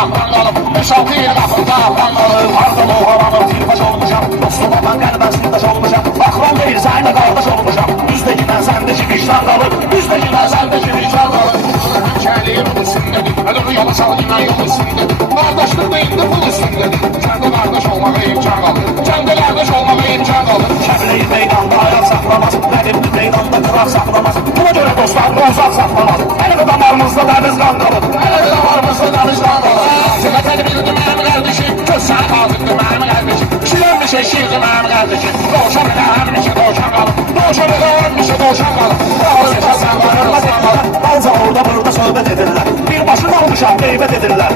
qapdan qalıb 5-6 il qapında qapdan qalıb Hardan o havanım tilbaş olmuşam Dostluqdan qəlbən sindaş olmuşam Baxıram deyil sənə qardaş olmuşam Üzdəki mən səndəki vicdan qalıb Üzdəki mən səndəki vicdan qalıb Həmşərliyin ol üstündədir Ölümü yola sal inan yol üstündədir Qardaşlıq da indi pul üstündədir Kəndə qardaş olmağa imkan qalır Kəndə qardaş olmağa imkan qalır Kəbləyi meydanda ayaq saxlamaz Mənim meydanda qıraq saxlamaz Buna görə dostlarını uzaq saxlamaz Hələ də damarımızda dəniz qan qalır Hələ də damarımızda dəniz qan qalır Cəmətəli bildi mənim qardeşim Göz səni qaldırdı mənim qardeşim Şirənmiş eşirdi mənim qardeşim Doğuşan elə həmmişə doğuşan qalır Doğuşan elə həmmişə doğuşan qalır Dalca orada burada söhbət edirlər Bir başına olmuşam qeybət edirlər